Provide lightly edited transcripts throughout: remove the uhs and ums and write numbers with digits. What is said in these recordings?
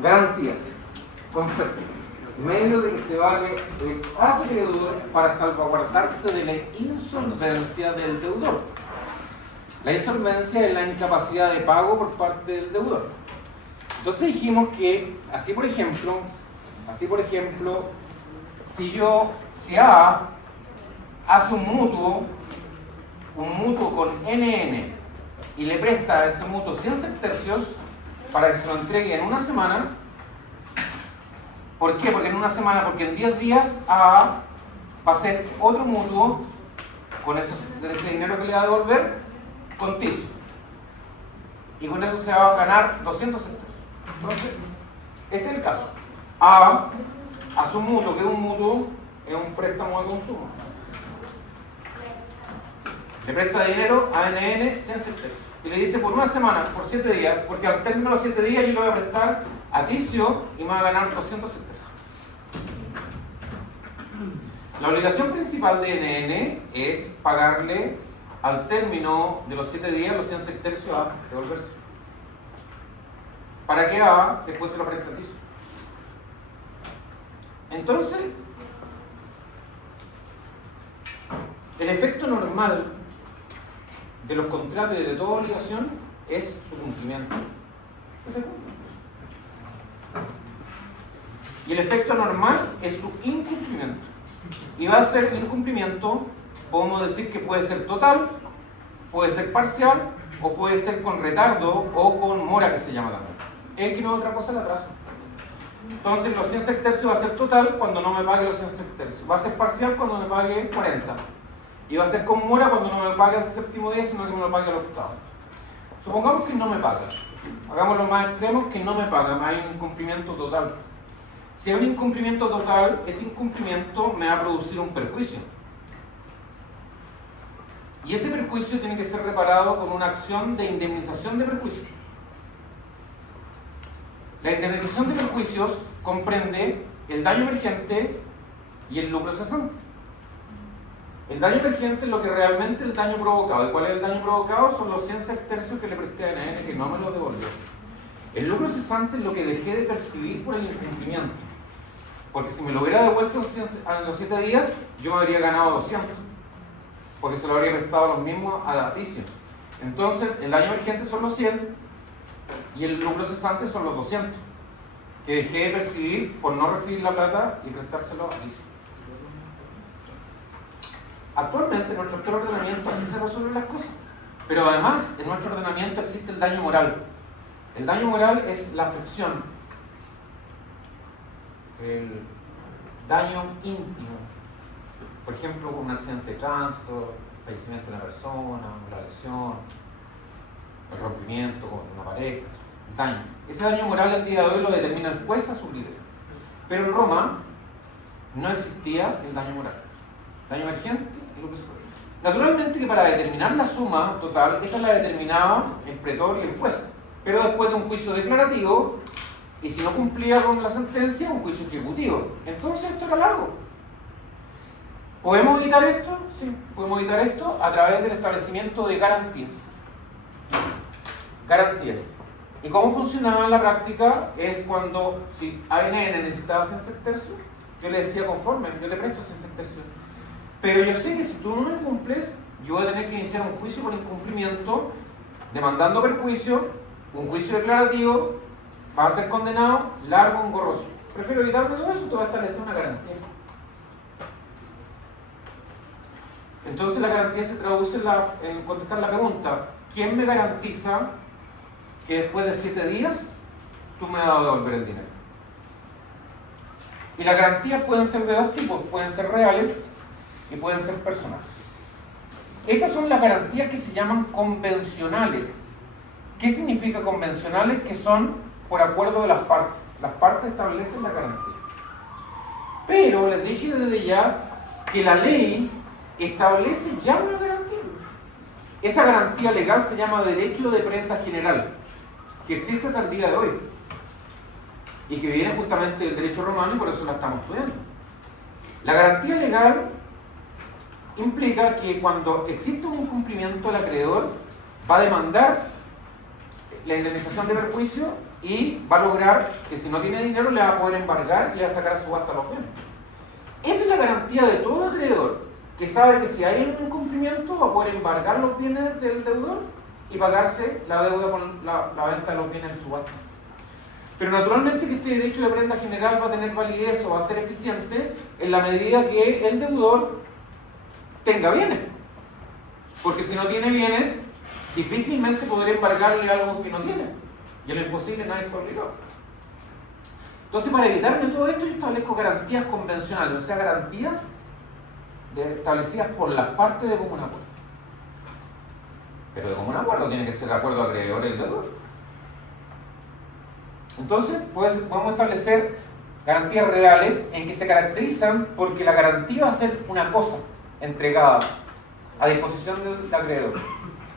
Garantías. Concepto. Medio de que se vale el acreedor para salvaguardarse de la insolvencia del deudor. La insolvencia es la incapacidad de pago por parte del deudor. Entonces dijimos que, así por ejemplo, si A hace un mutuo con NN y le presta a ese mutuo 100 sextercios para que se lo entregue en una semana. ¿Por qué? Porque en 10 días A va a hacer otro mutuo con ese dinero que le va a devolver con TIS. Y con eso se va a ganar 200 sextercios. Entonces, este es el caso. A hace un mutuo, que es un préstamo de consumo. Le presta dinero a NN 100 sextercios. Y le dice por una semana, por 7 días, porque al término de los 7 días yo le voy a prestar a Ticio y me va a ganar 200 sextercios. La obligación principal de NN es pagarle al término de los 7 días los 100 sextercios a devolverse. Para que A después se lo preste a Ticio. Entonces, el efecto normal de los contratos y de toda obligación es su cumplimiento. Y el efecto normal es su incumplimiento. Y va a ser el incumplimiento, podemos decir que puede ser total, puede ser parcial, o puede ser con retardo o con mora, que se llama también. Es que no es otra cosa el atraso. Entonces los 100 sextercios va a ser total cuando no me pague los 100 sextercios. Va a ser parcial cuando me pague 40. Y va a ser con mora cuando no me pague ese séptimo día, sino que me lo pague al octavo. Supongamos que no me paga. Hagámoslo más extremo, que no me paga. Hay un incumplimiento total. Si hay un incumplimiento total, ese incumplimiento me va a producir un perjuicio. Y ese perjuicio tiene que ser reparado con una acción de indemnización de perjuicios. La indemnización de perjuicios comprende el daño emergente y el lucro cesante. El daño emergente es lo que realmente el daño provocado. ¿Y cuál es el daño provocado? Son los 100 sextercios que le presté a NN que no me los devolvió. El lucro cesante es lo que dejé de percibir por el incumplimiento. Porque si me lo hubiera devuelto en los 7 días, yo me habría ganado 200. Porque se lo habría prestado los mismos a Ticio. Entonces, el daño emergente son los 100 y el lucro cesante son los 200. Que dejé de percibir por no recibir la plata y prestárselo a Ticio. Actualmente en nuestro actual ordenamiento así se resuelven las cosas. Pero además en nuestro ordenamiento existe el daño moral. El daño moral es la afección, el daño íntimo. Por ejemplo, un accidente de tránsito, el fallecimiento de una persona, la lesión, el rompimiento con una pareja, el daño. Ese daño moral al día de hoy lo determina el juez a su criterio. Pero en Roma no existía el daño moral. Daño emergente y lo que sea. Naturalmente que para determinar la suma total, esta la determinaba el pretor y el juez. Pero después de un juicio declarativo, y si no cumplía con la sentencia, un juicio ejecutivo. Entonces esto era largo. ¿Podemos evitar esto? Sí, podemos evitar esto a través del establecimiento de garantías. Garantías. ¿Y cómo funcionaba en la práctica? Es cuando, si ANN necesitaba 100 sextercios, yo le decía conforme, yo le presto 100 sextercios. Pero yo sé que si tú no me cumples, yo voy a tener que iniciar un juicio por incumplimiento, demandando perjuicio, un juicio declarativo, va a ser condenado, largo, engorroso. Prefiero evitarme todo eso, te voy a establecer una garantía. Entonces la garantía se traduce en contestar la pregunta: ¿quién me garantiza que después de 7 días tú me vas a devolver el dinero? Y las garantías pueden ser de dos tipos, pueden ser reales y pueden ser personales. Estas son las garantías que se llaman convencionales. ¿Qué significa convencionales? Que son por acuerdo de las partes. Las partes establecen la garantía. Pero les dije desde ya que la ley establece ya una garantía. Esa garantía legal se llama derecho de prenda general, que existe hasta el día de hoy y que viene justamente del derecho romano y por eso la estamos estudiando. La garantía legal implica que cuando existe un incumplimiento, el acreedor va a demandar la indemnización de perjuicio y va a lograr que si no tiene dinero le va a poder embargar y le va a sacar a subasta los bienes. Esa es la garantía de todo acreedor, que sabe que si hay un incumplimiento va a poder embargar los bienes del deudor y pagarse la deuda con la venta de los bienes en subasta. Pero naturalmente que este derecho de prenda general va a tener validez o va a ser eficiente en la medida que el deudor tenga bienes. Porque si no tiene bienes, difícilmente podrá embargarle algo que no tiene. Y en lo imposible nadie está obligado. Entonces, para evitarme todo esto, yo establezco garantías convencionales, o sea, garantías establecidas por las partes de común acuerdo. Pero de común acuerdo tiene que ser de acuerdo a acreedores y deudor. Entonces, podemos establecer garantías reales en que se caracterizan porque la garantía va a ser una cosa entregada a disposición del acreedor.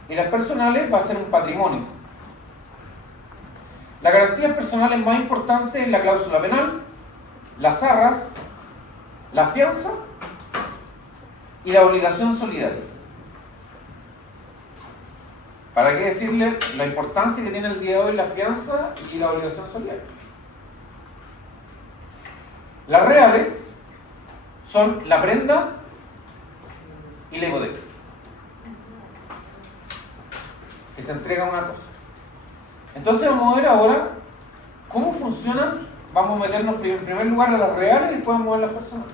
Y las personales va a ser un patrimonio. Las garantías personales más importantes es la cláusula penal, las arras, la fianza y la obligación solidaria. ¿Para qué decirle la importancia que tiene el día de hoy la fianza y la obligación solidaria? Las reales son la prenda y la hipoteca, que se entrega una cosa. Entonces vamos a ver ahora cómo funcionan. Vamos a meternos en primer lugar a las reales y después vamos a ver las personales.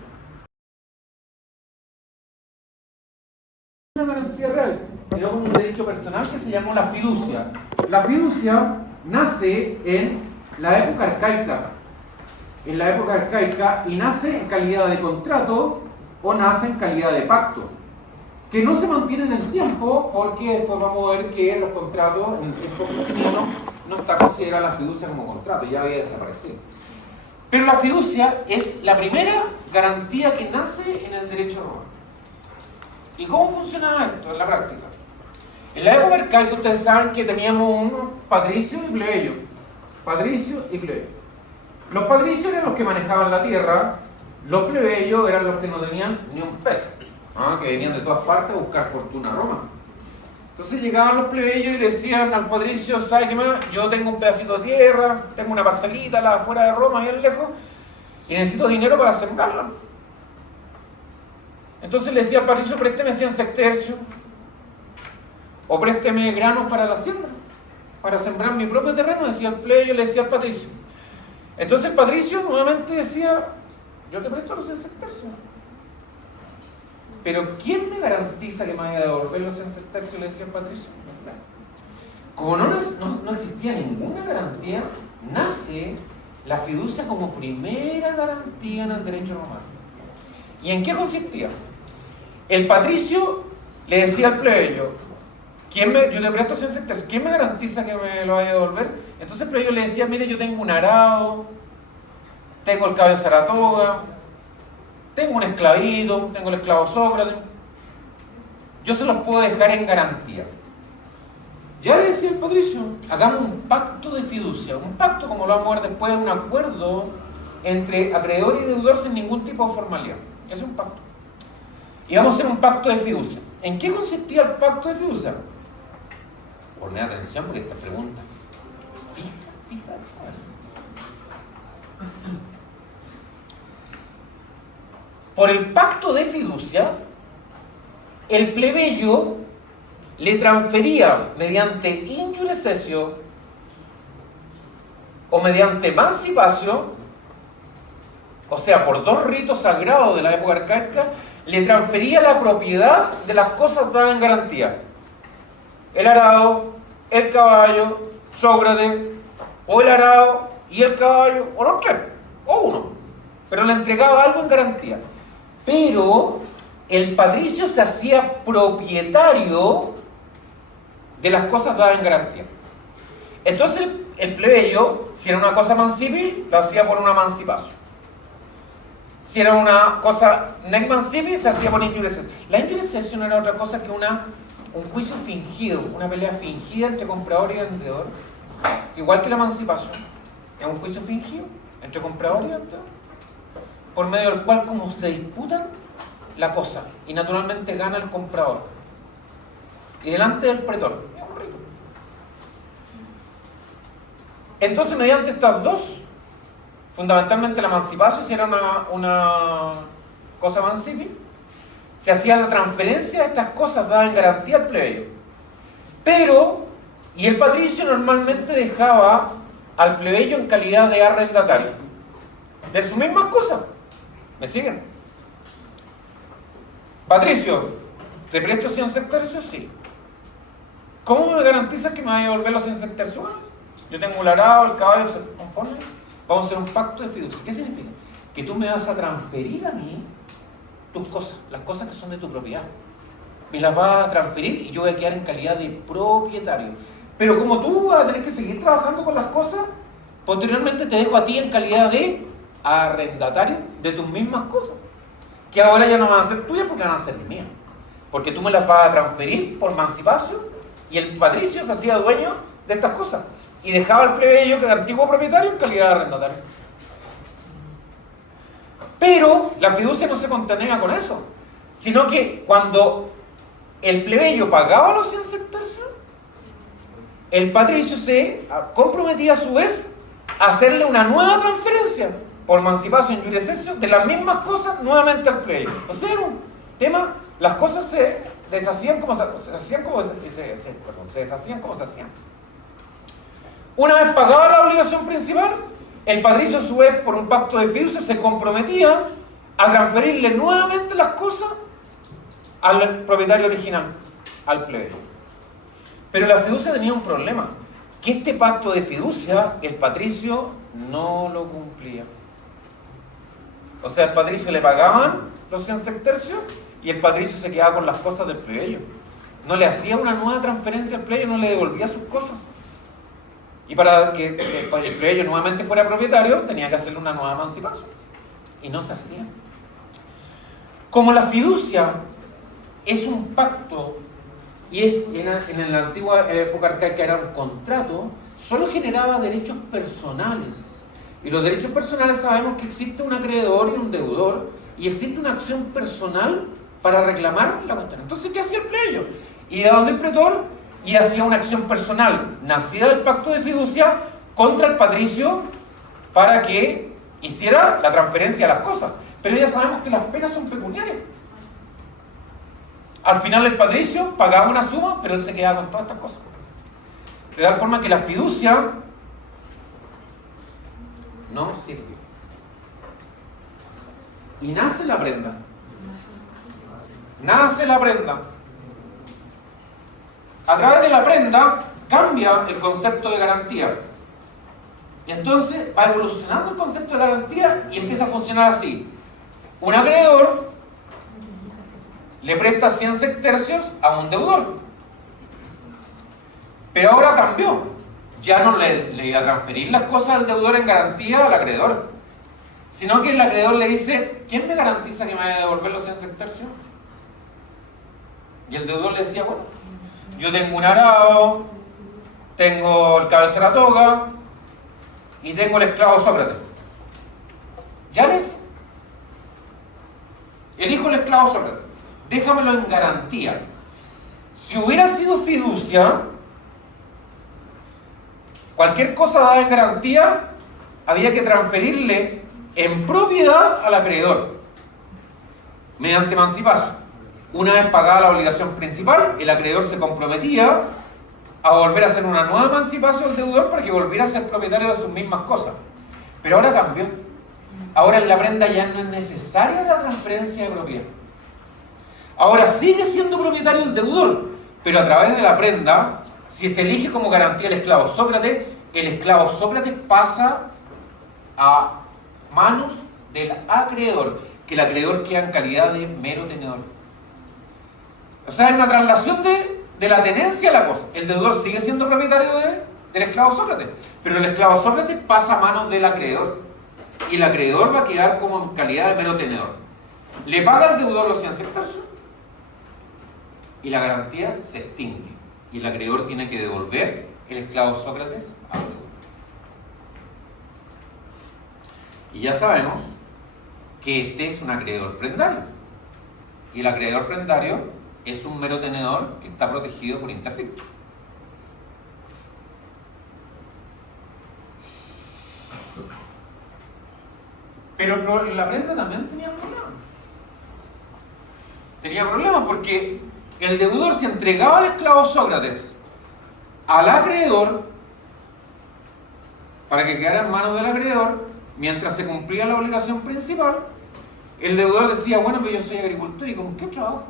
Una garantía real, sino como un derecho personal que se llama la fiducia. La fiducia nace en la época arcaica. En la época arcaica y nace en calidad de contrato o nace en calidad de pacto, que no se mantiene en el tiempo porque después vamos a ver que los contratos en el tiempo cristiano no está considerada la fiducia como contrato, ya había desaparecido. Pero la fiducia es la primera garantía que nace en el derecho romano. ¿Y cómo funcionaba esto en la práctica? En la época arcaica ustedes saben que teníamos unos patricios y plebeyos. Patricios y plebeyos. Los patricios eran los que manejaban la tierra, los plebeyos eran los que no tenían ni un peso, que venían de todas partes a buscar fortuna a Roma. Entonces llegaban los plebeyos y decían al patricio, ¿sabe qué más? Yo tengo un pedacito de tierra, tengo una parcelita afuera de Roma, bien lejos, y necesito dinero para sembrarla. Entonces le decía al patricio, présteme 100 sextercios, o présteme granos para la siembra, para sembrar mi propio terreno, decía el plebeyo, le decía al patricio. Entonces el patricio nuevamente decía, yo te presto los 100 sextercios. Pero ¿quién me garantiza que me vaya a devolver los 100 sextercios? Le decía el patricio. Como no existía ninguna garantía, nace la fiducia como primera garantía en el derecho romano. ¿Y en qué consistía? El patricio le decía al plebeyo, yo te presto 100 sextercios, ¿quién me garantiza que me lo vaya a devolver? Entonces el plebeyo le decía, mire, yo tengo un arado, tengo el caballo Saratoga, tengo un esclavito, tengo el esclavo Sócrates, yo se los puedo dejar en garantía. Ya le decía el patricio, hagamos un pacto de fiducia. Un pacto, como lo vamos a ver después, es un acuerdo entre acreedor y deudor sin ningún tipo de formalidad. Es un pacto. Y vamos a hacer un pacto de fiducia. ¿En qué consistía el pacto de fiducia? Ponme atención porque esta pregunta. Fija. Por el pacto de fiducia, el plebeyo le transfería mediante injure cessio o mediante emancipatio, o sea, por dos ritos sagrados de la época arcaica, le transfería la propiedad de las cosas dadas en garantía. El arado, el caballo, Sócrates, o el arado y el caballo, o los tres, o uno. Pero le entregaba algo en garantía. Pero el patricio se hacía propietario de las cosas dadas en garantía. Entonces el plebeyo, si era una cosa mancipi, lo hacía por una emancipación. Si era una cosa nec mancipi, se hacía por injure cessio. La injure cessio no era otra cosa que un juicio fingido, una pelea fingida entre comprador y vendedor, igual que la emancipación. Es un juicio fingido entre comprador y vendedor, por medio del cual, como se disputan la cosa, y naturalmente gana el comprador, y delante del pretor. Es un rito. Entonces, mediante estas dos, fundamentalmente la emancipación, si era una cosa emancipi, se hacía la transferencia de estas cosas dadas en garantía al plebeyo. Pero, y el patricio normalmente dejaba al plebeyo en calidad de arrendatario de sus mismas cosas. ¿Me siguen? Patricio, ¿te presto 100 sectercios? Sí. ¿Cómo me garantizas que me vas a devolver los 100 sectercios? Yo tengo el arado, el caballo, ¿se conforme? Vamos a hacer un pacto de fiducia. ¿Qué significa? Que tú me vas a transferir a mí tus cosas, las cosas que son de tu propiedad. Me las vas a transferir y yo voy a quedar en calidad de propietario. Pero como tú vas a tener que seguir trabajando con las cosas, posteriormente te dejo a ti en calidad de arrendatario de tus mismas cosas, que ahora ya no van a ser tuyas porque van a ser mías, porque tú me las vas a transferir por emancipación y el patricio se hacía dueño de estas cosas y dejaba al plebeyo, que era antiguo propietario, en calidad de arrendatario. Pero la fiducia no se contenía con eso, sino que cuando el plebeyo pagaba los 100 sectercios, el patricio se comprometía a su vez a hacerle una nueva transferencia por emancipación y jurisdiccio de las mismas cosas nuevamente al plebeyo. O sea, era un tema, las cosas se deshacían como se deshacían como se hacían. Una vez pagada la obligación principal, el patricio a su vez, por un pacto de fiducia, se comprometía a transferirle nuevamente las cosas al propietario original, al plebeyo. Pero la fiducia tenía un problema, que este pacto de fiducia el patricio no lo cumplía. O sea, al patricio le pagaban los 100 sectercios y el patricio se quedaba con las cosas del plebeyo. No le hacía una nueva transferencia al plebeyo, no le devolvía sus cosas. Y para que el plebeyo nuevamente fuera propietario, tenía que hacerle una nueva emancipación. Y no se hacía. Como la fiducia es un pacto, y es en la antigua época arcaica era un contrato, solo generaba derechos personales. Y los derechos personales sabemos que existe un acreedor y un deudor, y existe una acción personal para reclamar la cuestión. Entonces, ¿qué hacía el plebeyo? Iba donde el pretor y hacía una acción personal nacida del pacto de fiducia contra el patricio para que hiciera la transferencia de las cosas. Pero ya sabemos que las penas son pecuniarias. Al final el patricio pagaba una suma, pero él se quedaba con todas estas cosas. De tal forma que la fiducia no sirvió. Y nace la prenda. Nace la prenda. A través de la prenda cambia el concepto de garantía. Y entonces va evolucionando el concepto de garantía y empieza a funcionar así. Un acreedor le presta 100 sectercios a un deudor. Pero ahora cambió. Ya no le iba a transferir las cosas al deudor en garantía al acreedor, sino que el acreedor le dice: ¿quién me garantiza que me vaya a devolver los 100 sectercios? Y el deudor le decía: bueno, yo tengo un arado, tengo el cabecera toga y tengo el esclavo Sócrates. ¿Ya ves? Elijo el esclavo Sócrates, déjamelo en garantía. Si hubiera sido fiducia, cualquier cosa dada en garantía había que transferirle en propiedad al acreedor mediante emancipación. Una vez pagada la obligación principal, el acreedor se comprometía a volver a hacer una nueva emancipación al deudor para que volviera a ser propietario de sus mismas cosas. Pero ahora cambió. Ahora en la prenda ya no es necesaria la transferencia de propiedad. Ahora sigue siendo propietario el deudor, pero a través de la prenda, si se elige como garantía el esclavo Sócrates, el esclavo Sócrates pasa a manos del acreedor, que el acreedor queda en calidad de mero tenedor. O sea, es una traslación de la tenencia a la cosa. El deudor sigue siendo propietario del esclavo Sócrates, pero el esclavo Sócrates pasa a manos del acreedor, y el acreedor va a quedar como en calidad de mero tenedor. Le paga al deudor los 100 sectercios y la garantía se extingue, y el acreedor tiene que devolver el esclavo Sócrates al deudor. Y ya sabemos que este es un acreedor prendario, y el acreedor prendario es un mero tenedor que está protegido por interdicto. Pero la prenda también tenía problemas. Tenía problemas porque el deudor se entregaba al esclavo Sócrates al acreedor para que quedara en manos del acreedor mientras se cumplía la obligación principal. El deudor decía, bueno, pero yo soy agricultor, ¿y con qué trabajo?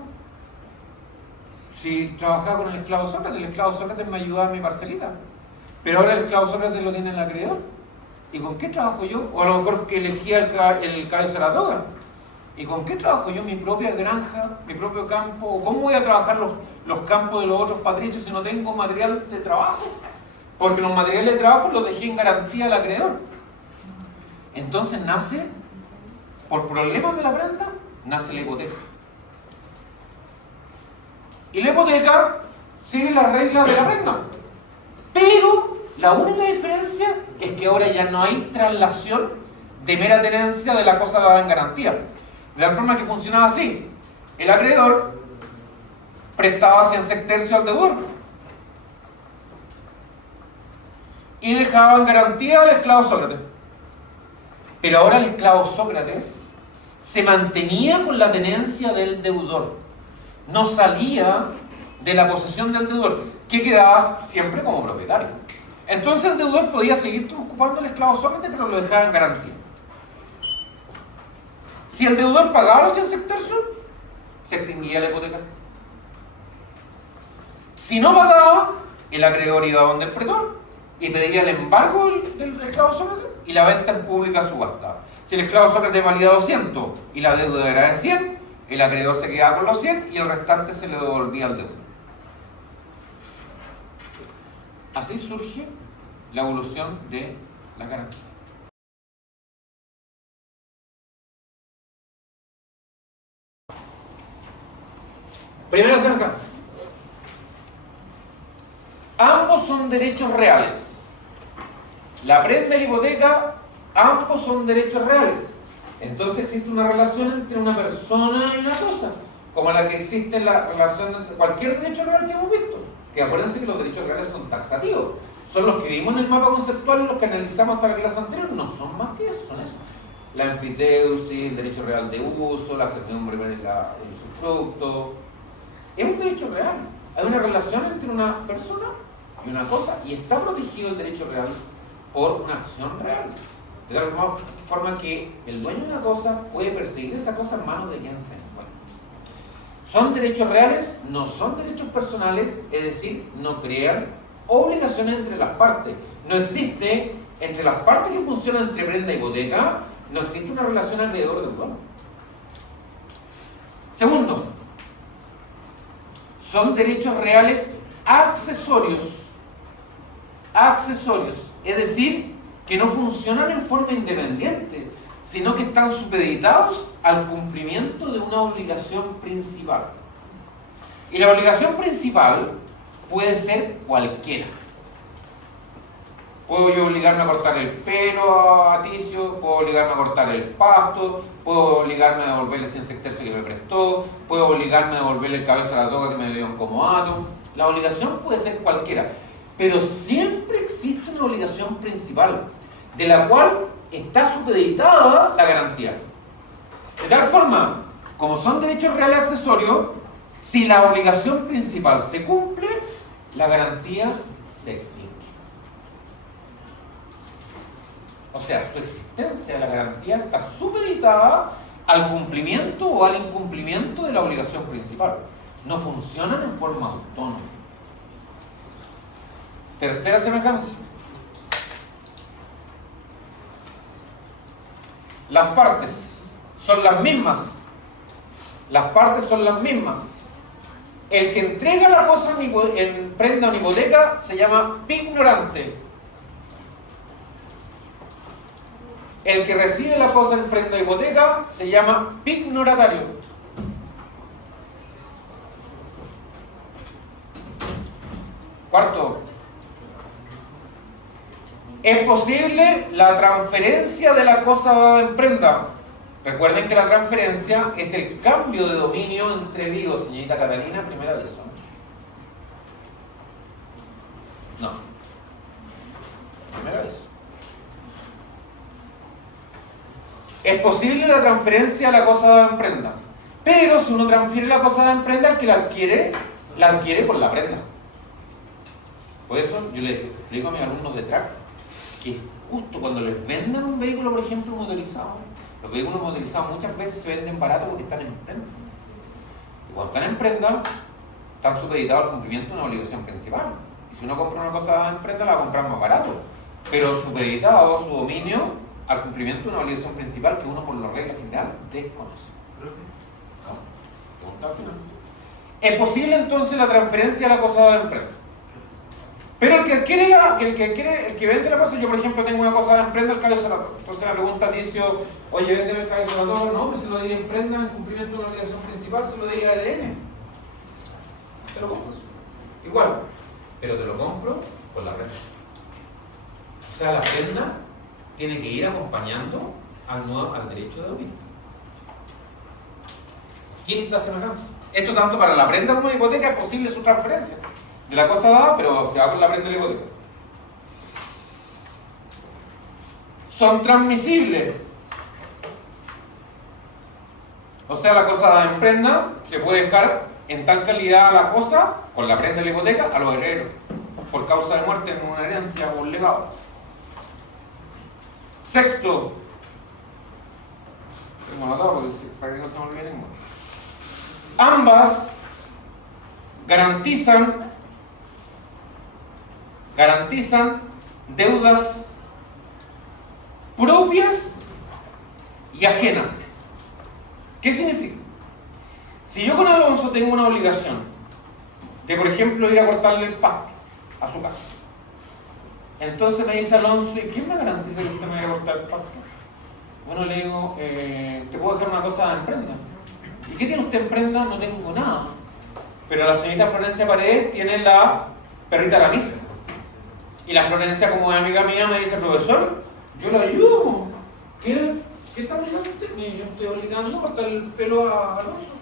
Si trabajaba con el esclavo Sócrates me ayudaba en mi parcelita, pero ahora el esclavo Sócrates lo tiene el acreedor, ¿y con qué trabajo yo? O a lo mejor que elegía el caballo Saratoga, ¿y con qué trabajo yo mi propia granja, mi propio campo? ¿O cómo voy a trabajar los campos de los otros patricios si no tengo material de trabajo? Porque los materiales de trabajo los dejé en garantía al acreedor. Entonces nace, por problemas de la prenda, nace la hipoteca. Y la hipoteca sigue las reglas de la prenda. Pero la única diferencia es que ahora ya no hay traslación de mera tenencia de la cosa dada en garantía. De la forma que funcionaba así: el acreedor prestaba 100 sextercios al deudor y dejaba en garantía al esclavo Sócrates. Pero ahora el esclavo Sócrates se mantenía con la tenencia del deudor, no salía de la posesión del deudor, que quedaba siempre como propietario. Entonces el deudor podía seguir ocupando el esclavo Sócrates, pero lo dejaba en garantía. Si el deudor pagaba los 100 sextercios, se extinguía la hipoteca. Si no pagaba, el acreedor iba donde el pretor y pedía el embargo del esclavo Sócrates y la venta en pública subasta. Si el esclavo Sócrates valía 200 y la deuda era de 100, el acreedor se quedaba con los 100 y el restante se le devolvía al deudor. Así surge la evolución de la garantía. Primera semejanza. Ambos son derechos reales. La prenda y la hipoteca, ambos son derechos reales. Entonces existe una relación entre una persona y una cosa, como la que existe la relación entre cualquier derecho real que hemos visto. Que acuérdense que los derechos reales son taxativos. Son los que vimos en el mapa conceptual y los que analizamos hasta la clase anterior. No son más que eso, son eso. La enfiteusis, el derecho real de uso, la certidumbre en el usufructo. Es un derecho real. Hay una relación entre una persona y una cosa, y está protegido el derecho real por una acción real. De tal forma que el dueño de una cosa puede perseguir esa cosa en manos de quien sea. Bueno, son derechos reales, no son derechos personales, es decir, no crean obligaciones entre las partes. No existe entre las partes que funcionan entre prenda y hipoteca, no existe una relación acreedor-deudor. Segundo, son derechos reales accesorios. Accesorios, es decir, que no funcionan en forma independiente, sino que están supeditados al cumplimiento de una obligación principal. Y la obligación principal puede ser cualquiera. Puedo yo obligarme a cortar el pelo a Ticio, puedo obligarme a cortar el pasto, puedo obligarme a devolverle 100 sextercios que me prestó, puedo obligarme a devolverle el cabello a la toga que me dio un comodato. La obligación puede ser cualquiera, pero siempre existe una obligación principal, de la cual está supeditada la garantía. De tal forma, como son derechos reales accesorios, si la obligación principal se cumple, la garantía se extingue. O sea, su existencia de la garantía está supeditada al cumplimiento o al incumplimiento de la obligación principal. No funcionan en forma autónoma. Tercera semejanza. Las partes son las mismas. Las partes son las mismas. El que entrega la cosa en prenda o en hipoteca se llama pignorante. El que recibe la cosa en prenda o hipoteca se llama pignoratario. Cuarto, es posible la transferencia de la cosa dada en prenda. Recuerden que la transferencia es el cambio de dominio entre vivos. Señorita Catalina, primera de eso. No. Primera vez. Es posible la transferencia a la cosa dada en prenda, pero si uno transfiere la cosa dada en prenda, el que la adquiere por la prenda. Por eso yo les explico a mis alumnos de track que justo cuando les vendan un vehículo, por ejemplo, motorizado, los vehículos motorizados muchas veces se venden barato porque están en prenda. Y cuando están en prenda, están supeditados al cumplimiento de una obligación principal. Y si uno compra una cosa dada en prenda, la va a comprar más barato, pero supeditado a su dominio al cumplimiento de una obligación principal que uno por la regla general desconoce. Pregunta al final. Es posible entonces la transferencia a la cosa dada en prenda. Pero el que vende la cosa, yo por ejemplo tengo una cosa en prenda, el Cayo Salador. Entonces me pregunta Ticio, oye, véndeme el Cayo Salador. No, pero se lo di en prenda en cumplimiento de una obligación principal, se lo di a ADN. Te lo compro. Igual, pero te lo compro por la prenda. O sea, la prenda tiene que ir acompañando al derecho de dominio. Quinta semejanza. Esto tanto para la prenda como la hipoteca es posible su transferencia de la cosa dada, pero se va con la prenda de la hipoteca. Son transmisibles. O sea, la cosa dada en prenda se puede dejar en tal calidad la cosa, con la prenda de la hipoteca, a los herederos, por causa de muerte en una herencia o un legado. Sexto, tengo anotado para que no se me olvide ninguno. Ambas garantizan deudas propias y ajenas. ¿Qué significa? Si yo con Alonso tengo una obligación de, por ejemplo, ir a cortarle el pasto a su casa, entonces me dice Alonso, ¿y quién me garantiza que usted me vaya a cortar el pasto? Bueno, le digo, te puedo dejar una cosa en prenda. ¿Y qué tiene usted en prenda? No tengo nada. Pero la señorita Florencia Paredes tiene la perrita de la misa. Y la Florencia, como es amiga mía, me dice, profesor, yo la ayudo. ¿Qué está obligando usted? Yo estoy obligando a cortar el pelo a Alonso.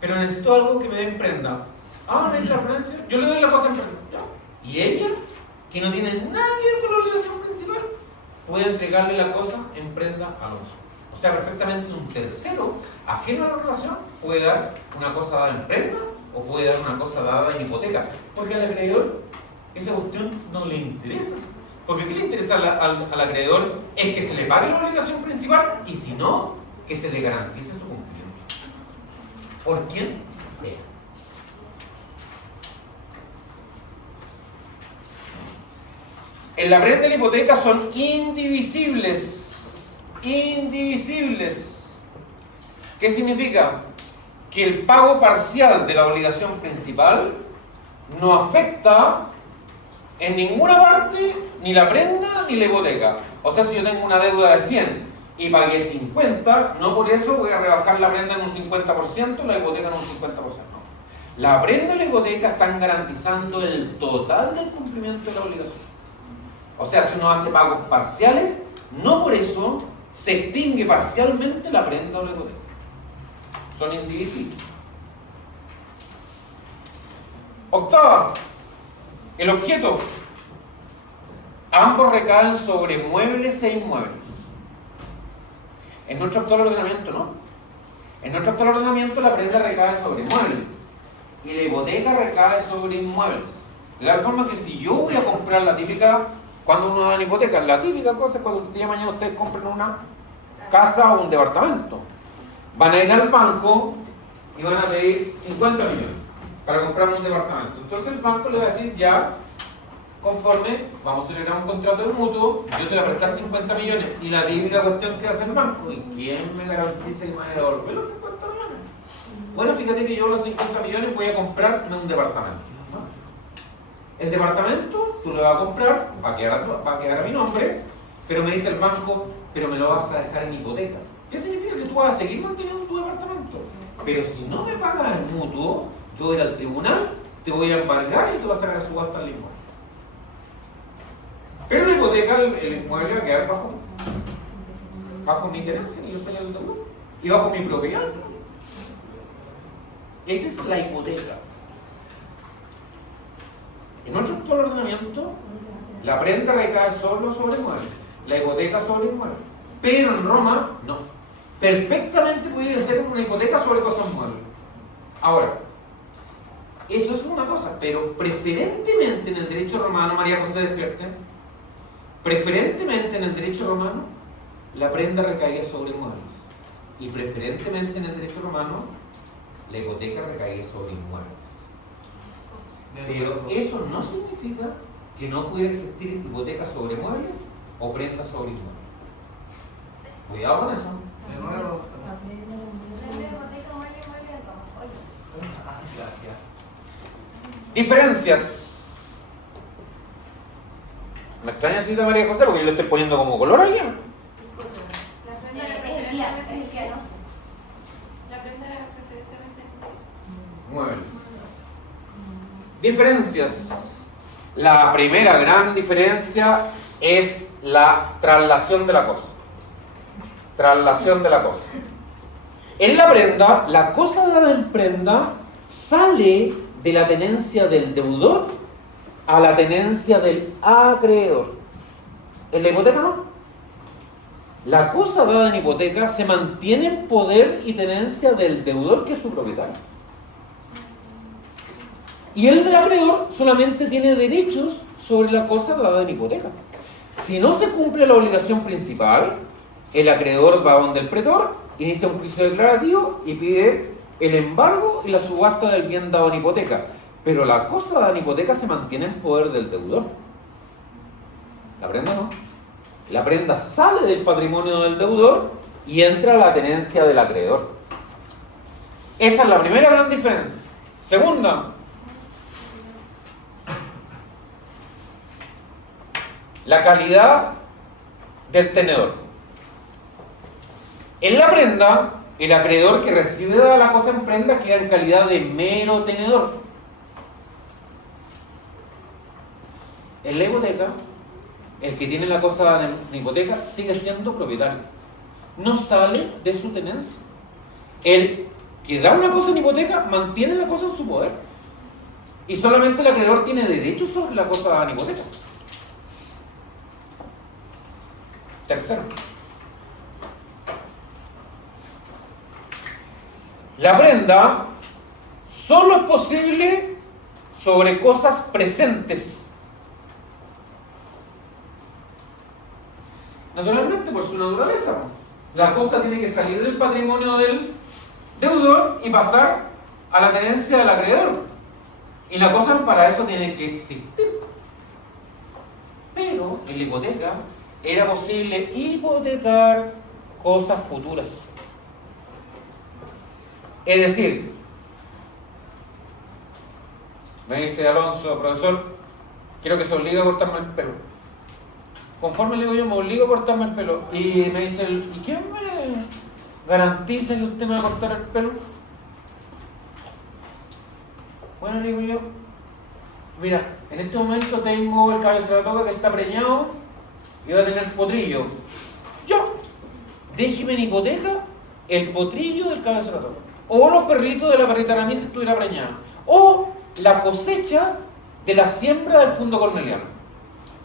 Pero necesito algo que me dé en prenda. Ah, me dice la Florencia, yo le doy la cosa en prenda. ¿Ya? Y ella, que no tiene nada que ver con la obligación principal, puede entregarle la cosa en prenda a Alonso. O sea, perfectamente un tercero, ajeno a la relación, puede dar una cosa dada en prenda o puede dar una cosa dada en hipoteca. Porque al acreedor esa cuestión no le interesa. Porque ¿qué le interesa al acreedor? Es que se le pague la obligación principal y si no, que se le garantice su cumplimiento. Por quien sea. En la prenda de la hipoteca son indivisibles. Indivisibles. ¿Qué significa? Que el pago parcial de la obligación principal no afecta en ninguna parte ni la prenda ni la hipoteca. O sea, si yo tengo una deuda de 100 y pagué 50, no por eso voy a rebajar la prenda en un 50%, la hipoteca en un 50%. No. La prenda y la hipoteca están garantizando el total del cumplimiento de la obligación. O sea, si uno hace pagos parciales, no por eso se extingue parcialmente la prenda o la hipoteca. Son indivisibles. Octava, el objeto. Ambos recaen sobre muebles e inmuebles. En nuestro actual ordenamiento no. En nuestro actual ordenamiento la prenda recae sobre muebles y la hipoteca recae sobre inmuebles. De tal forma que si yo voy a comprar la típica, cuando uno da una hipoteca, la típica cosa es cuando el día de mañana ustedes compren una casa o un departamento. Van a ir al banco y van a pedir 50 millones para comprar un departamento. Entonces el banco le va a decir, ya, conforme, vamos a celebrar un contrato de mutuo, yo te voy a prestar 50 millones. Y la típica cuestión que hace el banco, ¿y quién me garantiza que me va a devolver los 50 millones? Bueno, fíjate que yo los 50 millones voy a comprarme un departamento. El departamento tú lo vas a comprar, va a quedar a mi nombre, pero me dice el banco, pero me lo vas a dejar en hipoteca. ¿Qué significa? Que tú vas a seguir manteniendo tu departamento. Pero si no me pagas el mutuo, yo voy a ir al tribunal, te voy a embargar y te vas a sacar a subasta el inmueble. Pero la hipoteca, el inmueble va a quedar bajo mi tenencia, y yo soy el deudor, y bajo mi propiedad. Esa es la hipoteca. En nuestro actual ordenamiento, la prenda recae solo sobre inmueble, la hipoteca sobre inmueble. pero en Roma no. Perfectamente podía ser una hipoteca sobre cosas muebles. Ahora, eso es una cosa, pero preferentemente en el derecho romano, María José despierte, preferentemente en el derecho romano, la prenda recaía sobre inmuebles. Y preferentemente en el derecho romano, la hipoteca recaía sobre inmuebles. Pero eso no significa que no pudiera existir hipoteca sobre muebles o prenda sobre inmuebles. Cuidado con eso. De nuevo. Diferencias. Me extraña si de María José porque yo lo estoy poniendo como color ahí. Muebles. Diferencias. La primera gran diferencia es la traslación de la cosa. Traslación de la cosa. En la prenda, la cosa dada en prenda sale de la tenencia del deudor a la tenencia del acreedor. En la hipoteca no. La cosa dada en hipoteca se mantiene en poder y tenencia del deudor, que es su propietario. Y el del acreedor solamente tiene derechos sobre la cosa dada en hipoteca. Si no se cumple la obligación principal, el acreedor va donde el pretor, inicia un juicio declarativo y pide el embargo y la subasta del bien dado en hipoteca. Pero la cosa dada en hipoteca se mantiene en poder del deudor. ¿La prenda no? La prenda sale del patrimonio del deudor y entra a la tenencia del acreedor. Esa es la primera gran diferencia. Segunda, la calidad del tenedor. En la prenda, el acreedor que recibe dada la cosa en prenda queda en calidad de mero tenedor. En la hipoteca, el que tiene la cosa en hipoteca sigue siendo propietario. No sale de su tenencia. El que da una cosa en hipoteca mantiene la cosa en su poder. Y solamente el acreedor tiene derecho sobre la cosa en hipoteca. Tercero, la prenda solo es posible sobre cosas presentes. Naturalmente, por su naturaleza. La cosa tiene que salir del patrimonio del deudor y pasar a la tenencia del acreedor. Y la cosa para eso tiene que existir. Pero en la hipoteca era posible hipotecar cosas futuras. Es decir, me dice Alonso, profesor, quiero que se obligue a cortarme el pelo. Conforme le digo yo, me obligo a cortarme el pelo. Y me dice, ¿y quién me garantiza que usted me va a cortar el pelo? Bueno, digo yo, mira, en este momento tengo el cabello de la toca que está preñado y va a tener potrillo. Yo, déjeme en hipoteca el potrillo del cabello de la toca. O los perritos de la perrita de la misa si estuviera preñada. O la cosecha de la siembra del Fondo Corneliano,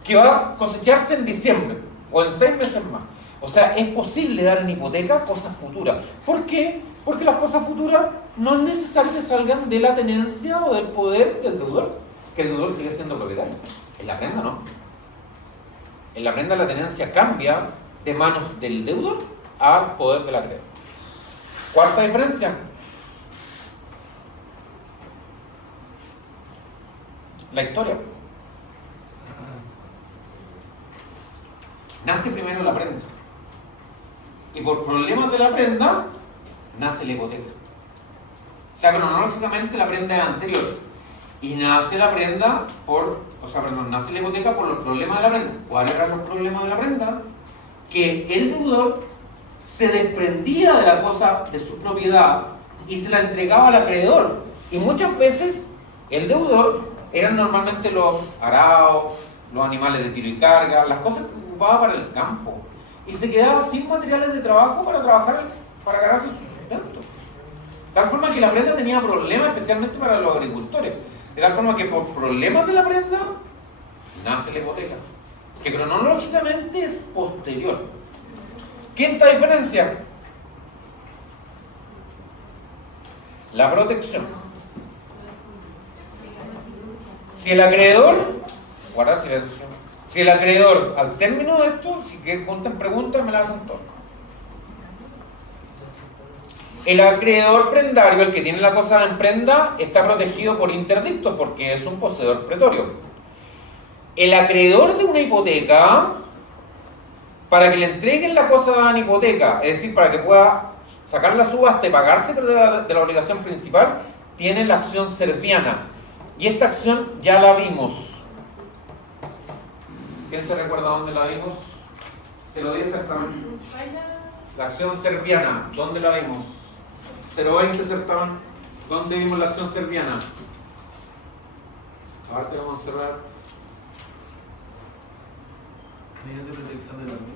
que va a cosecharse en diciembre o en 6 meses más. O sea, es posible dar en hipoteca cosas futuras. ¿Por qué? Porque las cosas futuras no es necesario que salgan de la tenencia o del poder del deudor, que el deudor sigue siendo propietario. En la prenda no. En la prenda la tenencia cambia de manos del deudor al poder del acreedor. Cuarta diferencia. La historia. Nace primero la prenda. Y por problemas de la prenda, nace la hipoteca. O sea, cronológicamente la prenda es anterior. Y nace la prenda nace la hipoteca por los problemas de la prenda. ¿Cuáles eran los problemas de la prenda? Que el deudor se desprendía de la cosa de su propiedad y se la entregaba al acreedor. Y muchas veces el deudor eran normalmente los arados, los animales de tiro y carga, las cosas que ocupaba para el campo. Y se quedaba sin materiales de trabajo para trabajar, para ganarse su sustento. De tal forma que la prenda tenía problemas, especialmente para los agricultores. De tal forma que por problemas de la prenda nace la hipoteca, que cronológicamente es posterior. Quinta diferencia. La protección. Si el acreedor, guarda silencio, si el acreedor al término de esto, si que conten preguntas, me la hacen todas. El acreedor prendario, el que tiene la cosa en prenda, está protegido por interdicto porque es un poseedor pretorio. El acreedor de una hipoteca, para que le entreguen la cosa en hipoteca, es decir, para que pueda sacar la subasta y pagarse de la obligación principal, tiene la acción serviana. Y esta acción ya la vimos. ¿Quién se recuerda dónde la vimos? Se lo di exactamente. La acción serviana, ¿dónde la vimos? 020 certamen, ¿dónde vimos la acción serviana? Ahora te vamos a cerrar. ¿Mediante protección de la vida?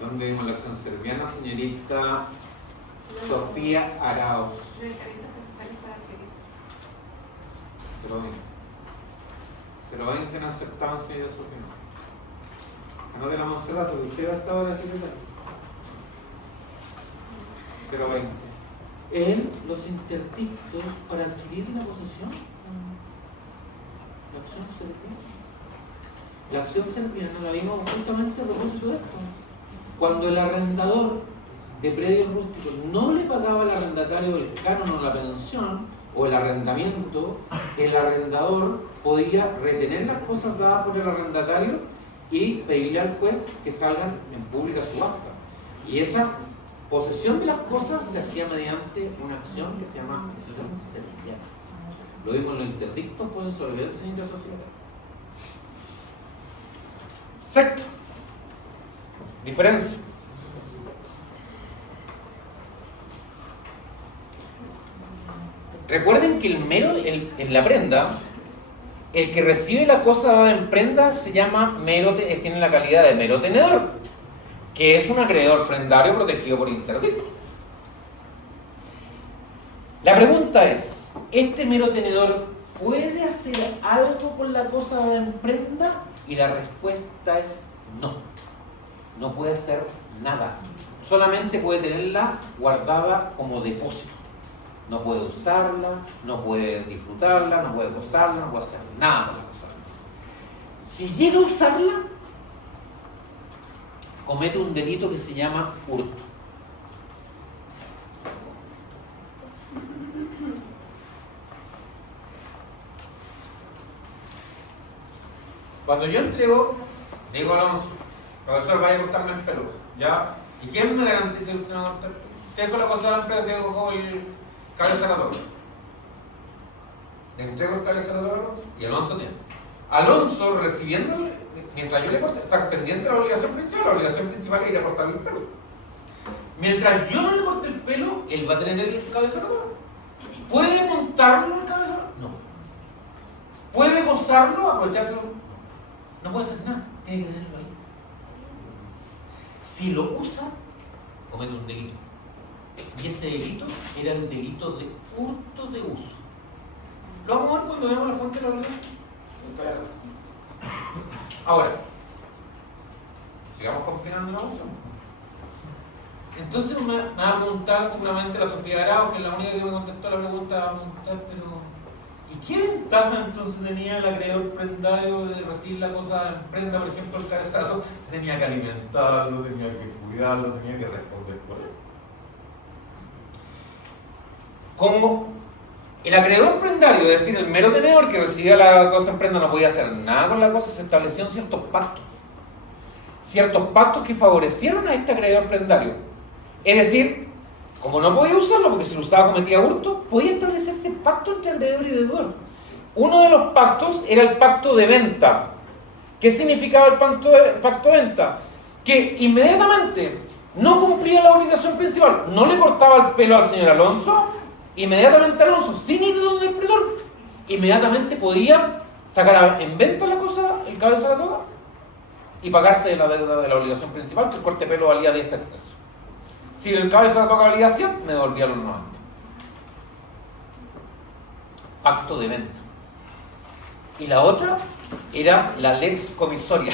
¿Dónde vimos la acción serviana, señorita Sofía Arauz? 020 no aceptaban, señorita Sofía. Anote la Monserrat, porque usted va a estar de secretario. 020. Los interdictos para adquirir la posesión. La acción serviana. La acción serviana la vimos justamente a propósito de esto. Cuando el arrendador de predios rústicos no le pagaba al arrendatario el canon o la pensión o el arrendamiento, el arrendador podía retener las cosas dadas por el arrendatario y pedirle al juez que salgan en pública subasta. Y esa posesión de las cosas se hacía mediante una acción que se llama acción serviana. Lo vimos en los interdictos por insolvencia y sociedad. Sexto. Diferencia. Recuerden que en la prenda, el que recibe la cosa dada en prenda se llama tiene la calidad de mero tenedor, que es un acreedor prendario protegido por interdicto. La pregunta es, ¿este mero tenedor puede hacer algo con la cosa dada en prenda? Y la respuesta es no. No puede hacer nada. Solamente puede tenerla guardada como depósito. No puede usarla, no puede disfrutarla, no puede gozarla, no puede hacer nada con la cosa. Si llega a usarla, comete un delito que se llama hurto. Cuando yo entrego, digo Alonso, profesor, vaya a cortarme el pelo, ¿ya? ¿Y quién me garantiza que usted no va a cortar el pelo? Tengo la cosa de empresa, tengo el cabeza de toro. Le entrego el cabeza de toro y Alonso tiene. Alonso, recibiéndole, mientras yo le corte, está pendiente de la obligación principal es ir a cortarle el pelo. Mientras yo no le corte el pelo, él va a tener el cabeza de toro. ¿Puede montarlo el cabeza de toro? No. ¿Puede gozarlo, aprovechárselo? No puede hacer nada, tiene que tenerlo ahí. Si lo usa, comete un delito. Y ese delito era el delito de hurto de uso. Lo vamos a ver cuando veamos la fuente de la obligación. Ahora, sigamos complicando la cosa. Entonces me va a preguntar seguramente la Sofía Arao, que es la única que me contestó la pregunta, va a preguntar, pero ¿y qué ventaja entonces tenía el acreedor prendario de recibir la cosa en prenda, por ejemplo, el cabezazo? Se tenía que alimentarlo, tenía que cuidarlo, tenía que responder por él. Como el acreedor prendario, es decir, el mero tenedor que recibía la cosa en prenda no podía hacer nada con la cosa, se establecieron ciertos pactos. Ciertos pactos que favorecieron a este acreedor prendario. Es decir, como no podía usarlo porque si lo usaba cometía hurto, podía establecerse pacto entre el deudor y deudor. Uno de los pactos era el pacto de venta. ¿Qué significaba el pacto de venta? Que inmediatamente no cumplía la obligación principal, no le cortaba el pelo al señor Alonso, inmediatamente Alonso, sin ir donde el predador, inmediatamente podía sacar en venta la cosa, el cabeza de toga, y pagarse de la deuda de la obligación principal, que el corte de pelo valía 10 hectáreas. Si el cabeza de toga valía 100, me devolvía los 90. Pacto de venta. Y la otra era la lex comisoria.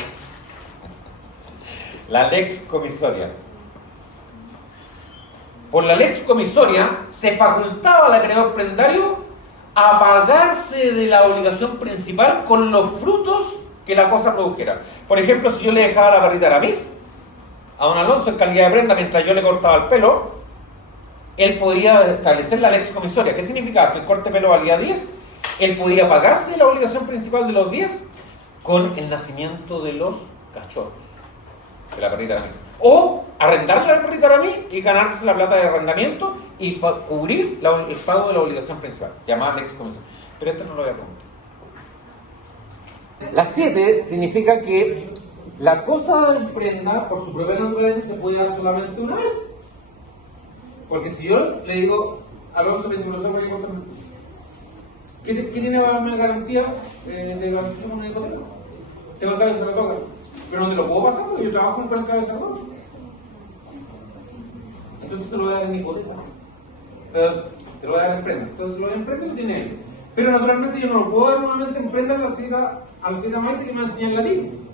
La lex comisoria. Por la lex comisoria se facultaba al acreedor prendario a pagarse de la obligación principal con los frutos que la cosa produjera. Por ejemplo, si yo le dejaba la barrita Aramis a don Alonso en calidad de prenda mientras yo le cortaba el pelo, él podía establecer la lex comisoria. ¿Qué significaba? Si el corte de pelo valía 10, él podía pagarse de la obligación principal de los 10 con el nacimiento de los cachorros de la perrita Aramis. O arrendarle la perrita Aramis y ganarse la plata de arrendamiento y cubrir el pago de la obligación principal. Se llamaba lex comisoria. Pero esto no lo voy a preguntar. La 7 significa que la cosa en prenda, por su propia naturaleza, se puede dar solamente una vez. Porque si yo le digo, Alonso, le dice, ¿qué tiene para darme garantía de garantía con una hipoteca? Tengo el cabeza de la toca. Pero no te lo puedo pasar porque yo trabajo con el cabeza de la toca. Entonces te lo voy a dar en hipoteca. Te lo voy a dar en prenda. Entonces lo voy a en prenda y lo tiene él. Pero naturalmente yo no lo puedo dar nuevamente en prenda a la señorita Maite que me enseña el latín.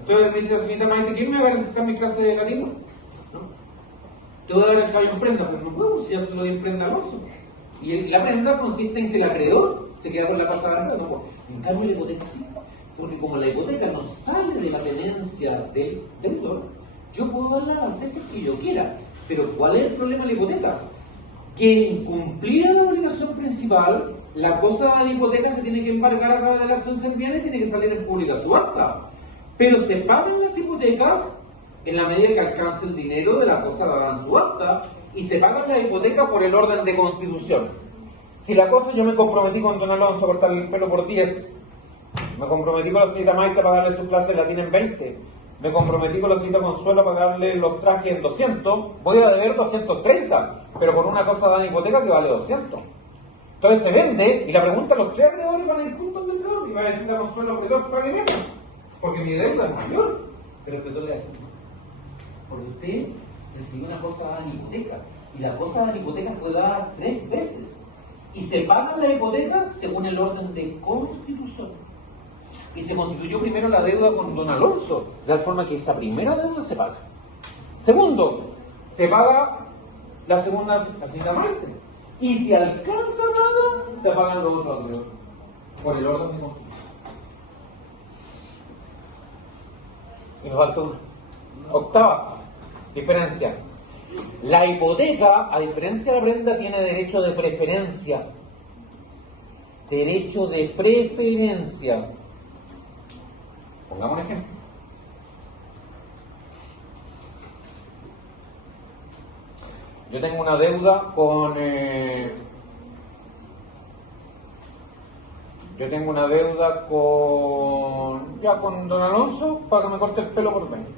Entonces me dice la señorita Maite, ¿quién me va a garantizar mi clase de latino? ¿No? Te voy a dar el caballo en prenda, pero no puedo, si ya se lo doy en prenda a Alonso. Y la prenda consiste en que el acreedor se queda con la casa de la prenda. No, en cambio la hipoteca sí, porque como la hipoteca no sale de la tenencia del deudor, yo puedo darla las veces que yo quiera. Pero ¿cuál es el problema de la hipoteca? Que incumplida la obligación principal, la cosa de la hipoteca se tiene que embargar a través de la acción serviente y tiene que salir en pública subasta. Pero se pagan las hipotecas en la medida que alcance el dinero de la cosa dada en subasta y se paga la hipoteca por el orden de constitución. Si la cosa yo me comprometí con don Alonso a cortarle el pelo por 10, me comprometí con la señorita Maite a pagarle sus clases de latín en 20, me comprometí con la señorita Consuelo a pagarle los trajes en 200, voy a deber 230, pero por una cosa dada en hipoteca que vale 200. Entonces se vende y la pregunta a los 3 acreedores van a ir juntos al acreedor y va a decir a Consuelo al acreedor, pague menos, porque mi deuda es mayor. Pero el acreedor le hace, porque usted recibió una cosa dada en hipoteca y la cosa dada en hipoteca fue dada 3 veces y se pagan las hipotecas según el orden de constitución. Y se constituyó primero la deuda con don Alonso, de tal forma que esa primera deuda se paga. Segundo, se paga la segunda, la señorita Maite. Y si alcanza nada, se pagan los otros acreedores, por el orden de constitución. Y nos falta una. Octava diferencia. La hipoteca, a diferencia de la prenda, tiene derecho de preferencia. Derecho de preferencia. Pongamos un ejemplo. Yo tengo una deuda con con don Alonso para que me corte el pelo por 20.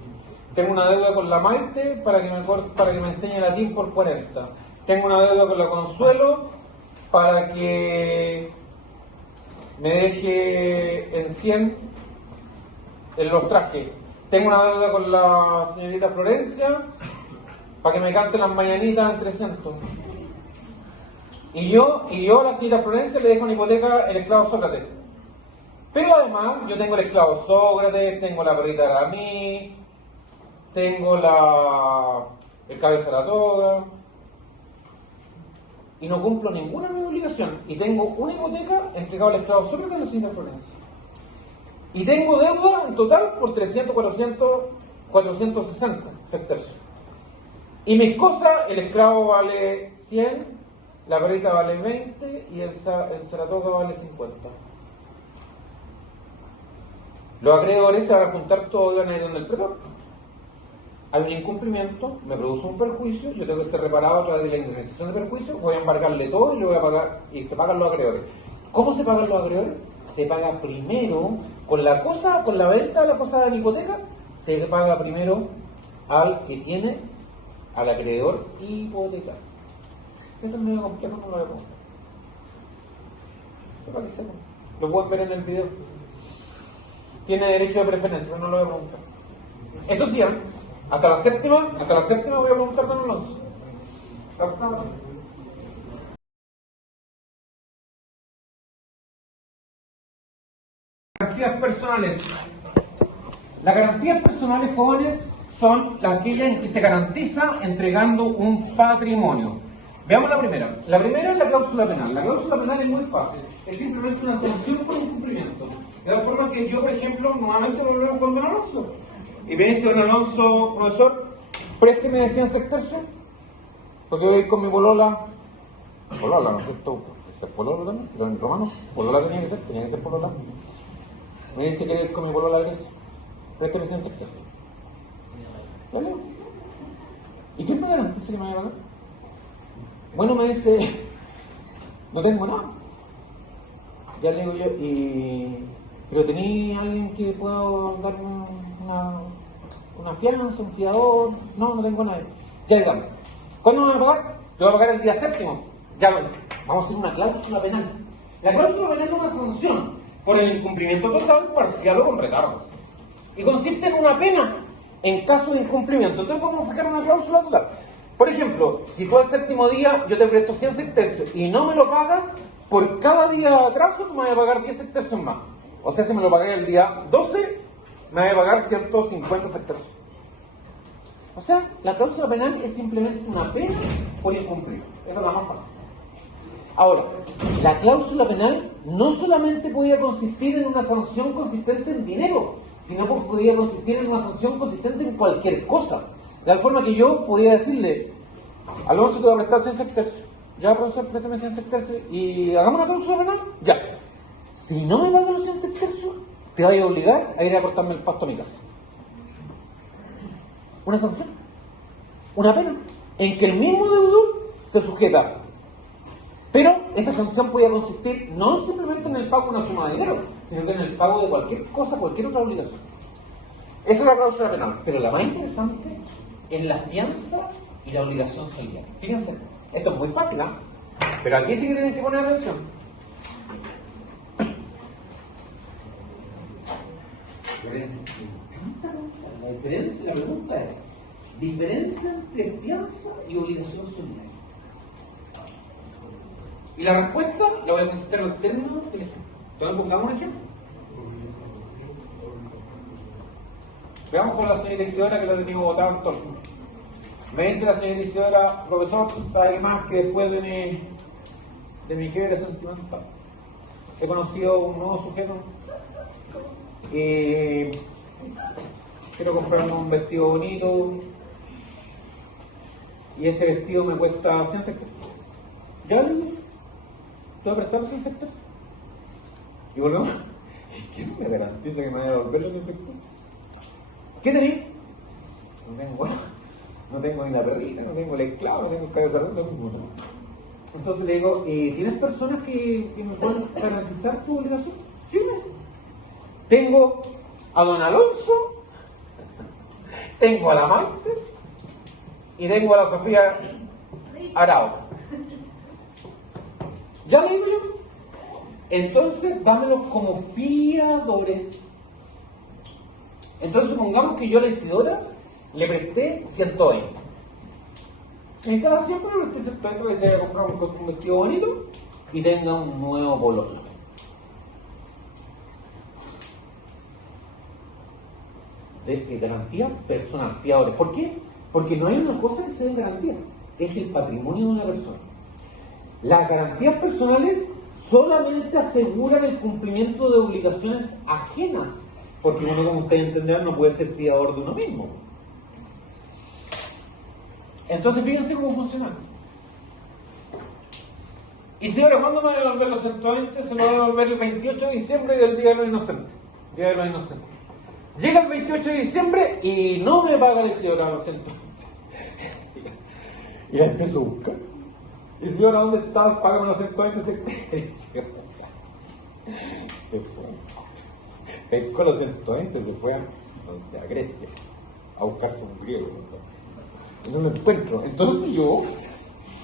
Tengo una deuda con la Maite para que me enseñe latín por 40. Tengo una deuda con la Consuelo para que me deje en 100 en los trajes. Tengo una deuda con la señorita Florencia para que me cante las mañanitas en 300. Y yo a la señorita Florencia le dejo en hipoteca el esclavo Sócrates. Pero además yo tengo el esclavo Sócrates, tengo la perrita Aramis, tengo el cabeza de la toga y no cumplo ninguna de mis obligaciones. Y tengo una hipoteca entregada al esclavo Sócrates y a la señorita Florencia. Y tengo deuda en total por 300, 400, 460 sextercios. Y mis cosas, el esclavo vale 100, la perrita vale 20 y el Saratoga vale 50. Los acreedores se van a juntar todos y van a ir donde el pretor. Hay un incumplimiento, me produce un perjuicio, yo tengo que ser reparado a través de la indemnización de perjuicio, voy a embargarle todo y le voy a pagar, y se pagan los acreedores. ¿Cómo se pagan los acreedores? Se paga primero, con la venta de la cosa de la hipoteca, se paga primero al que tiene, al acreedor hipotecario. Esto es medio complejo, no lo voy a preguntar. Para que sepan. Lo pueden ver en el video. Tiene derecho de preferencia, pero no lo voy a preguntar. Entonces ya, hasta la séptima voy a preguntar con Alonso. Garantías personales. Las garantías personales, jóvenes, son aquellas en que se garantiza entregando un patrimonio. Veamos la primera. La primera es la cláusula penal. La cláusula penal es muy fácil. Es simplemente una sanción por incumplimiento. De la forma que yo, por ejemplo, nuevamente volvemos con don Alonso. Y me dice don Alonso, profesor, présteme de 100 sectercios, porque voy a ir con mi polola. Polola, ¿no es cierto? ¿Es polola también? Pero en romano, polola tenía que ser polola. Me dice que ir con mi polola a Grecia. Présteme 100 sectercios. ¿Vale? ¿Y quién me garantiza que me vaya a pagar? Bueno, me dice, no tengo nada. Ya le digo yo, pero ¿tenía alguien que pueda darme una fianza, un fiador? No, no tengo nadie. Ya digamos, ¿cuándo me va a pagar? Te voy a pagar el día 7º. Ya, bueno, vamos a hacer una cláusula penal. La cláusula penal es una sanción por el incumplimiento total, parcial o con recargos. Y consiste en una pena en caso de incumplimiento. Entonces vamos a fijar una cláusula total. Por ejemplo, si tú al 7º día yo te presto 100 sectercios y no me lo pagas, por cada día de atraso me voy a pagar 10 sectercios más. O sea, si me lo pagué el día 12, me voy a pagar 150 sectercios. O sea, la cláusula penal es simplemente una pena por incumplir. Esa es la más fácil. Ahora, la cláusula penal no solamente podía consistir en una sanción consistente en dinero, sino que podía consistir en una sanción consistente en cualquier cosa. De tal forma que yo podía decirle, Alonso, te voy a prestar 100 sectercios. Ya, profesor, préstame 100 sectercios y hagamos una cláusula penal. Ya. Si no me pagan los 100 sectercios, te voy a obligar a ir a cortarme el pasto a mi casa. Una sanción, una pena, en que el mismo deudor se sujeta. Pero esa sanción podía consistir no simplemente en el pago de una suma de dinero, sino que en el pago de cualquier cosa, cualquier otra obligación. Esa es la cláusula penal. Pero la más interesante es la fianza y la obligación solidaria. Fíjense, esto es muy fácil, ¿ah? Pero aquí sí que tienen que poner atención. La pregunta es, diferencia entre fianza y obligación solidaria. Y la respuesta la voy a contestar al término del ejemplo. Entonces pongamos un ejemplo. Veamos con la señora Isidora, que la tengo botada en torno. Me dice la señora Isidora, profesor, ¿sabe qué más? Que después de mi quiebre sentimental he conocido un nuevo sujeto. Quiero comprarme un vestido bonito y ese vestido me cuesta 100 sectores. ¿Ya le digo? ¿Te voy a prestar los 100 sectores? Y volvemos. ¿Quién me garantiza que me vaya a devolver los 100 sectores? ¿Qué tenés? No tengo ni la perrita, no tengo el esclavo, no tengo el cabezón, no tengo ninguno. Entonces le digo, ¿tienes personas que me pueden garantizar tu obligación? Sí, me dice. Tengo a don Alonso, tengo a la Maite y tengo a la Sofía Arao. ¿Ya le digo yo? Entonces dámelos como fiadores. Entonces supongamos que yo a la Isidora le presté 120. Necesitaba siempre le presté 120 para que se vaya a comprar un vestido bonito y tenga un nuevo pololo. De garantía personal, fiadores. ¿Por qué? Porque no hay una cosa que sea de garantía, es el patrimonio de una persona. Las garantías personales solamente aseguran el cumplimiento de obligaciones ajenas, porque uno, como ustedes entenderán, no puede ser fiador de uno mismo. Entonces fíjense cómo funciona. Y si ahora, ¿cuándo me va a devolver los 120? Se lo va a devolver el 28 de diciembre del Día de los Inocentes. Día de los Inocentes. Llega el 28 de diciembre y no me paga el Isidora los 120. Y la empiezo a buscar. Isidora, ¿dónde estás? Págame los 120. Se fue. Pescó los 120, se fue a Grecia a buscarse un griego. Y no lo encuentro. Entonces yo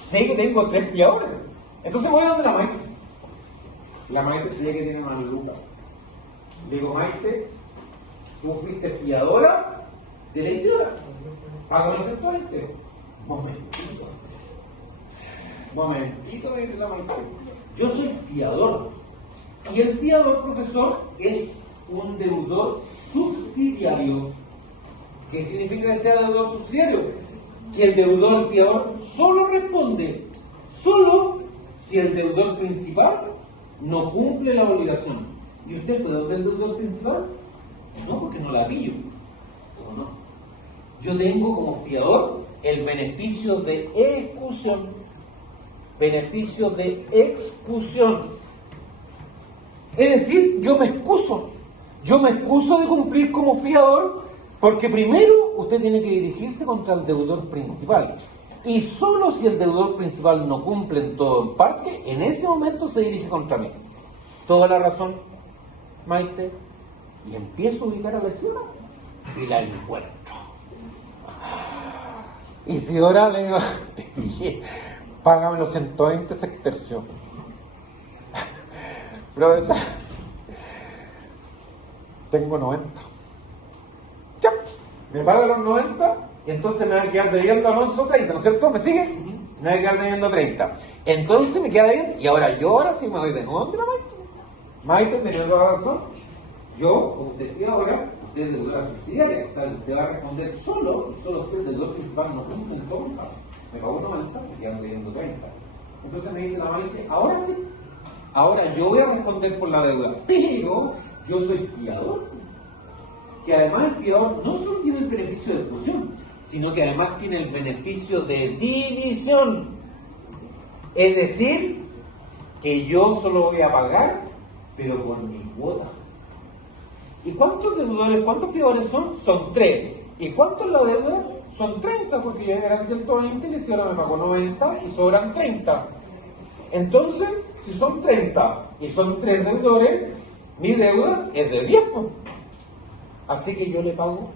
sé que tengo 3 fiadores. Entonces voy a donde la Maite. La Maite se ve que tiene una lupa. Le digo, Maite, tú fuiste fiadora de la Isidora. Págame los 120. Momentito, me dice la Maite. Yo soy fiador. Y el fiador, profesor, es un deudor subsidiario. ¿Qué significa que sea deudor subsidiario? Que el deudor al fiador solo responde, solo si el deudor principal no cumple la obligación. ¿Y usted fue deudor del deudor principal? No, porque no la pillo. ¿O no? Yo tengo como fiador el beneficio de exclusión. Beneficio de exclusión. Es decir, yo me excuso. Yo me excuso de cumplir como fiador porque primero usted tiene que dirigirse contra el deudor principal. Y solo si el deudor principal no cumple en todo en parte, en ese momento se dirige contra mí. Toda la razón, Maite. Y empiezo a ubicar a la Isidora y la encuentro. Isidora, le digo, págame los 120 sextercios. Profesor, tengo 90. Ya, me paga los 90 y entonces me va a quedar debiendo a Alonso 30, ¿no es cierto? ¿Me sigue? Me va a quedar debiendo 30. Entonces me queda debiendo, y ahora sí me voy de nuevo ante la Maite. Maite, tenía toda la razón. Yo, como usted fui ahora, usted es deudora subsidiaria, o sea, usted va a responder solo, y solo si el deudor principal no cumple en todo caso. Me pagó 90, me quedan debiendo 30. Entonces me dice la Maite, ahora sí, ahora yo voy a responder por la deuda, pero yo soy fiador. Que además el fiador no solo tiene el beneficio de exclusión, sino que además tiene el beneficio de división. Es decir, que yo solo voy a pagar, pero por mi cuota. ¿Y cuántos deudores, cuántos fiadores son? Son 3. ¿Y cuánto es la deuda? Son 30, porque ya eran 120 y la Isidora me pagó 90 y sobran 30. Entonces, si son 30 y son 3 deudores, mi deuda es de 10. Así que yo le pago.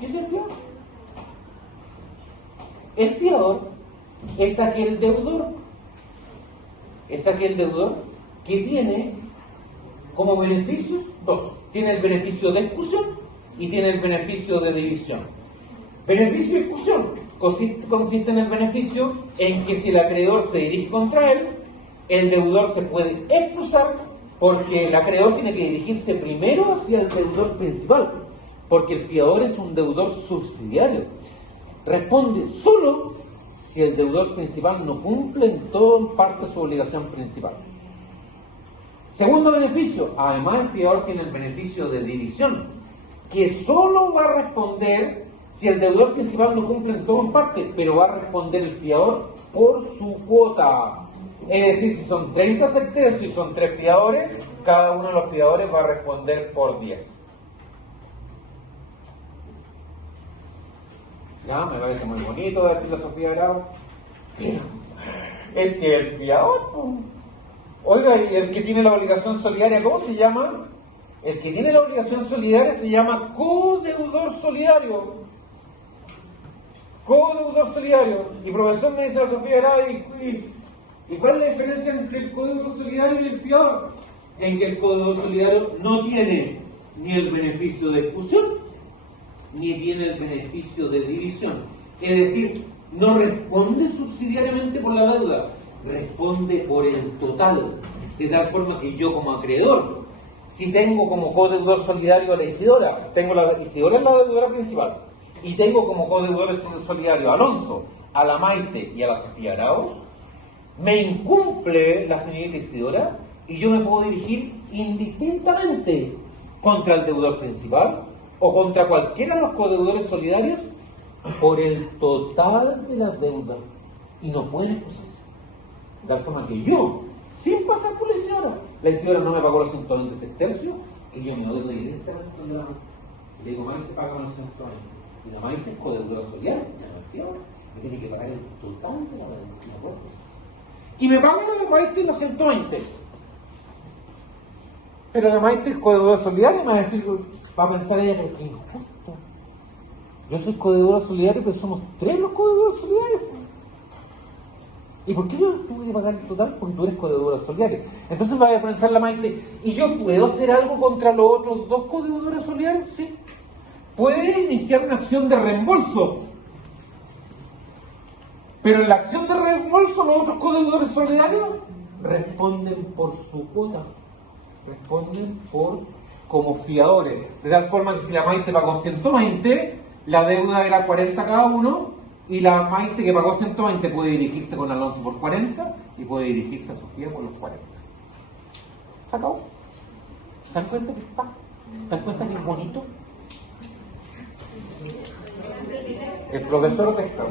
¿Qué es el fiador? El fiador es aquel deudor. Es aquel deudor que tiene como beneficios dos. Tiene el beneficio de exclusión y tiene el beneficio de división. Beneficio de exclusión consiste en el beneficio en que si el acreedor se dirige contra él, el deudor se puede excusar porque el acreedor tiene que dirigirse primero hacia el deudor principal, porque el fiador es un deudor subsidiario. Responde solo si el deudor principal no cumple en todo o en parte su obligación principal. Segundo beneficio, además el fiador tiene el beneficio de división, que solo va a responder si el deudor principal no cumple en todo o en parte, pero va a responder el fiador por su cuota. Es decir, si son 30 sextercios y son 3 fiadores, cada uno de los fiadores va a responder por 10. Ya, me parece muy bonito decir la Sofía Bravo, pero el que es el fiador, pues. Oiga, y el que tiene la obligación solidaria, ¿cómo se llama? El que tiene la obligación solidaria se llama codeudor solidario. Codeudor solidario. Y profesor, me dice la Sofía Bravo, ¿y cuál es la diferencia entre el codeudor solidario y el fiador? En que el codeudor solidario no tiene ni el beneficio de exclusión, ni tiene el beneficio de división. Es decir, no responde subsidiariamente por la deuda, responde por el total. De tal forma que yo como acreedor, si tengo como codeudor solidario a la Isidora, tengo la Isidora es la deudora principal, y tengo como codeudor solidario a Alonso, a la Maite y a la Sofía Arauz, me incumple la señorita Isidora y yo me puedo dirigir indistintamente contra el deudor principal o contra cualquiera de los codeudores solidarios por el total de la deuda y no pueden excusarse. De tal forma que yo, sin pasar por la Isidora no me pagó los 120 sextercios, que yo me doy directamente con la Maite. Y le digo, Maite, págame los 120. Y la Maite es codeudora solidaria, me tiene que pagar el total de la deuda. Y me pagan a la Maite los 120. Pero la Maite es codeudora solidaria y me va a decir, va a pensar ella, pero qué injusto. Yo soy codeudora solidaria, pero somos 3 los codeudores solidarios. ¿Y por qué yo tuve que pagar el total? Porque tú eres codeudora solidaria. Entonces va a pensar la Maite, ¿y yo puedo hacer algo contra los otros 2 codeudores solidarios? Sí. Puede iniciar una acción de reembolso. Pero en la acción de reembolso los otros codeudores solidarios responden por su cuota. Responden por como fiadores, de tal forma que si la Maite pagó 120, la deuda era 40 cada uno, y la Maite que pagó 120 puede dirigirse con Alonso por 40 y puede dirigirse a Sofía por los 40. ¿Se acabó? ¿Se dan cuenta que es fácil? ¿Se dan cuenta que es bonito? El profesor Pescado.